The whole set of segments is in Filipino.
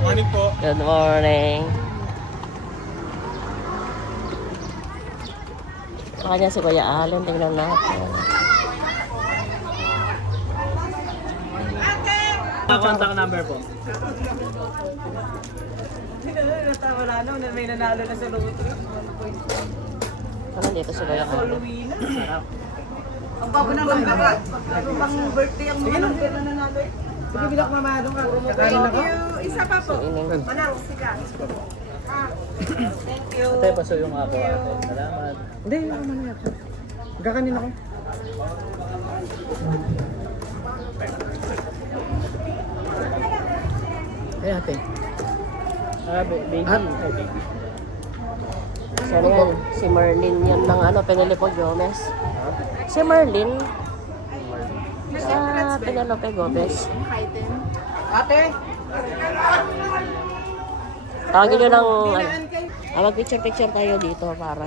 Morning po. Good morning. Kanya si Kuya Allen, tingnan natin. Contact number po. Wala na, may nanalo na sa lottery. Ano dito si Kuya Allen? Ang babo ng number. Pang birthday ang mga number na nanalo eh. Sige, bilak mamado ka. Thank you. Isa pa po. Manang, siga. Thank you. Ate, paso yung ako ate. Salamat. Hindi, hindi ako manayap. Kakanin ako. Hey ate. Baby. Ay, baby. Saan yan? Si Merlin yan ng ano, Penelope Gomez. Si Merlin. Sa Penelope Gomez. Ate! Tawagin nyo ng ano. Mag-picture-picture tayo dito para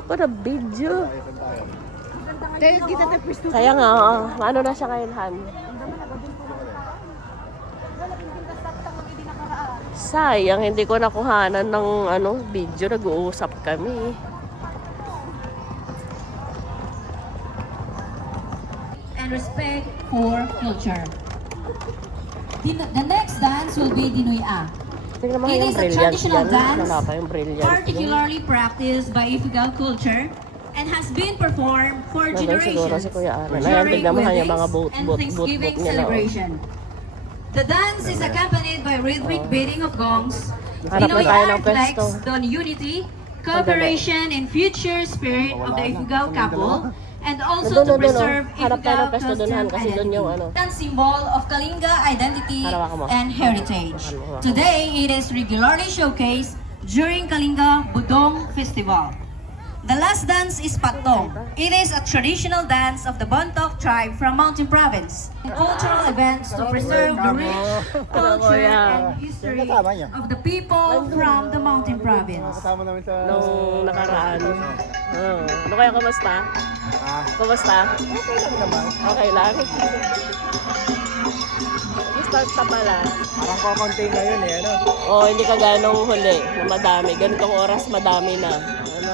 ko na video. Kaya nga, ano na siya kailhan. Sayang, hindi ko nakuhanan ng ano, video. Nag-uusap kami. And respect for culture. The next dance will be Dinuya. Tingnan mo It yung is a brilliant traditional yan. dance, Wala pa yung brilliant. particularly practiced by Ifugao culture and has been performed for Nandun siguro si generations Kuya Alan. Ayan, during tignan mo yung mga weddings and boot Thanksgiving niya na. celebration. The dance is accompanied by rhythmic beating of gongs. Hanap na tayo Dinuya ng pwesto. reflects the unity, cooperation, and future spirit of the Ifugao couple, and also to preserve Hanap tayo ng Ifugao pwesto doon, Han, costume kasi doon yung ano. identity and symbol of Kalinga identity Harawakan mo. and heritage. Today, it is regularly showcased during Kalinga Budong Festival. The last dance is Patong. It is a traditional dance of the Bontoc tribe from Mountain Province. Cultural events to preserve the rich culture and history of the people from the Mountain Province. Kasama namin sa... Nung nakaraan. Ano kaya, kumusta? Kumusta? Okay lang naman. Okay lang. Start pa pala. Parang kukunti ngayon eh, ano? Oo, hindi ka ganong huli na madami. Ganitong oras madami na. Ano?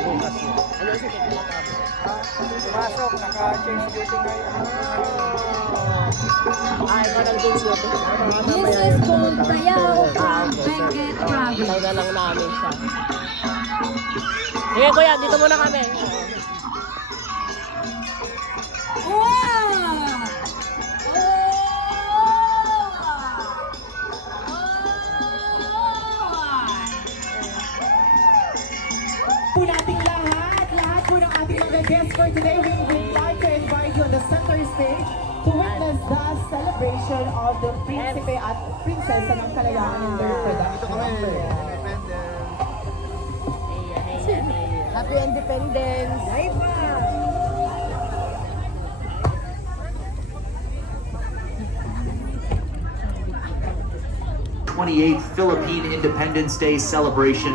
Bukas mo. Ano yung sakit nila ka? Pumasok, naka-change duty ngayon. Ay, ikaw nang jeans yun. This is Puntayao from Benguet Province. Tawag lang namin siya. Sige kuya, dito muna kami. Po nating lahat po ng ating mga guests for today, we would like to invite you on the center stage to witness the celebration of the Prinsipe at Prinsesa ng Kalayaan in their production. Happy Independence! Diba? 28th Philippine Independence Day celebration,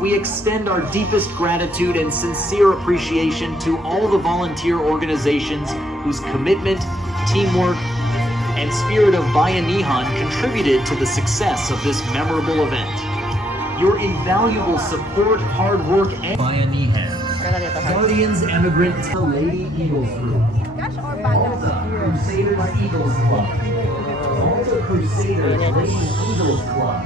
we extend our deepest gratitude and sincere appreciation to all the volunteer organizations whose commitment, teamwork, and spirit of Bayanihan contributed to the success of this memorable event. Your invaluable support, hard work, and Bayanihan. Guardians Emigrant to Lady Eagles Group. Malta Crusaders Eagles Club. Malta Crusaders Lady Eagles Club.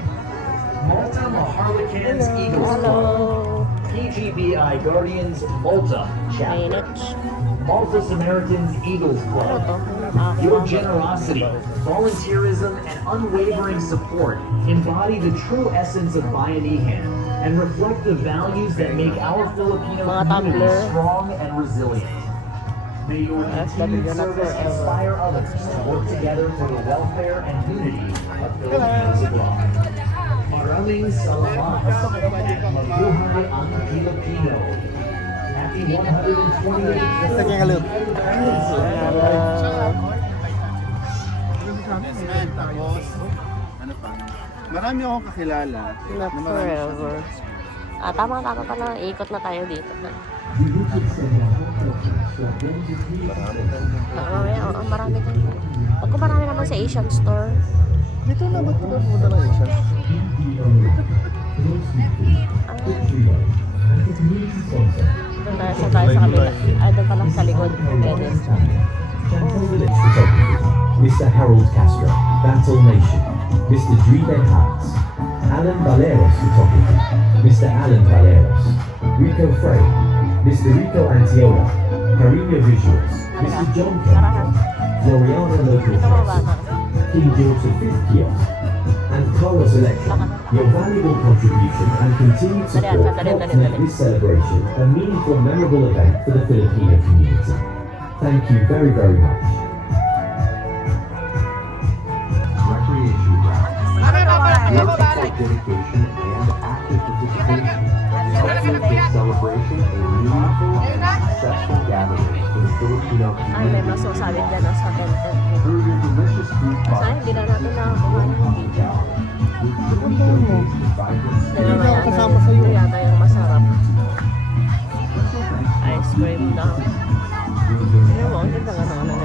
Malta Maharlikans Eagles Club. PGBI Guardians Malta Chapter. Malta Samaritans Eagles Club. Your generosity, volunteerism, and unwavering support embody the true essence of Bayanihan and reflect the values that make our Filipino community strong and resilient. May your continued service inspire others to work together for the welfare and unity of Filipinos abroad. Maraming salamat at mabuhay ang Pilipino. Happy 128th Basta kaya kalip. Tapos, ano pa? Marami akong kakilala. Not na marami forever. Tama pa na. Ikot na tayo dito. Marami din. Pag marami naman sa Asian store. Dito na, ba't ba pumunta ng Asia? Doon tayo sa kabila. Doon pa lang sa likod. Ganyan. Mr. Harold Castro, Battle Nation, Mr. Drive Hearts, Alan Valeros Photography, Mr. Alan Valeros, Rico Frey, Mr. Rico Antiola, Carino Visuals, Mr. John Kemp, Floriana Local Press, King Joseph V Kiosk, and Carlos Electric. Your valuable contribution and continued support helped make this celebration a meaningful, memorable event for the Filipino community. Thank you very, very much. Recreation grounds. Dedication and active participation. Help make this celebration a meaningful and successful gathering for the Filipino Ay, may community. masasabi dyan sa tented. Through your delicious food Saan products, hindi na natin nakakuha yung video. Dalawa Hindi ako kasama yata. sa'yo. Ito yata yung masarap. Ice cream daw. Tignan mo, ang ganda nga naman ang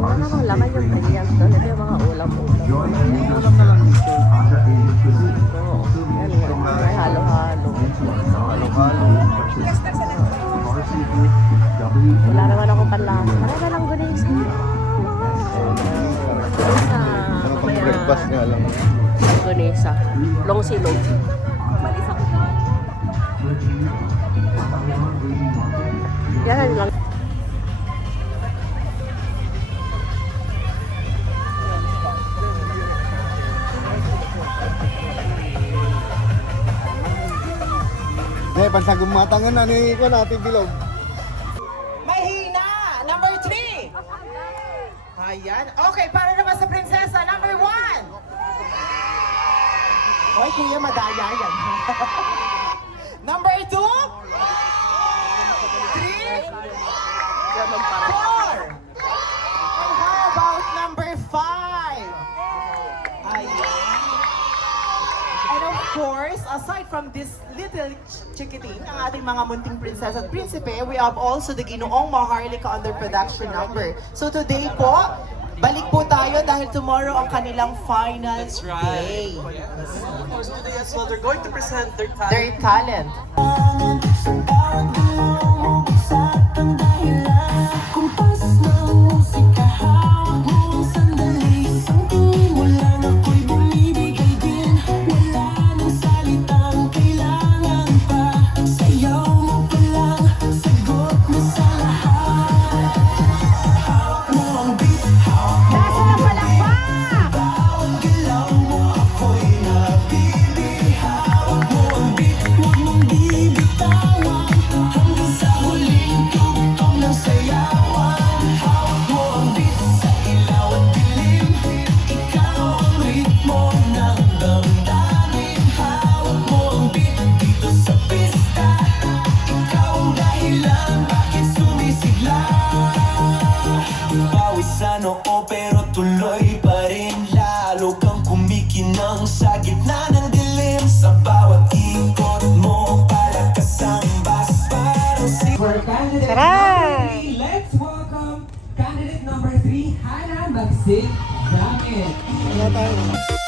wala namang laman yung brilliant doon. Ito yung mga ulam-ulam. Ulam na lang dito. Oo, yan nga. May halo-halo. Halo-halo. Wala naman akong panlasa. Marami lang gunis. Ano pang breakfast nga lang. Gunesa. Long silog. Yan lang. Pansagong matangan na ni ko natin bilog. Mahina! Number 3! Ayan. Okay, para naman sa prinsesa, number 1! Oy, kuya, madaya yan. Number 2? 3? 4? And how about number 5? Ayan. And of course, aside from this little chikiting, ang ating mga munting prinsesa at prinsipe, we have also the Ginoong Maharlika under production number. So today po, balik po tayo dahil tomorrow ang kanilang final day. Today as well, they're going to present their talent. Their talent. Pero tuloy pa rin, lalo kang kumikinang sa gitna ng dilim. Sa bawat ikot mo, palakas ang bas. Parang si... For candidate number 3, let's welcome candidate number 3, Hannah Magsig Damit.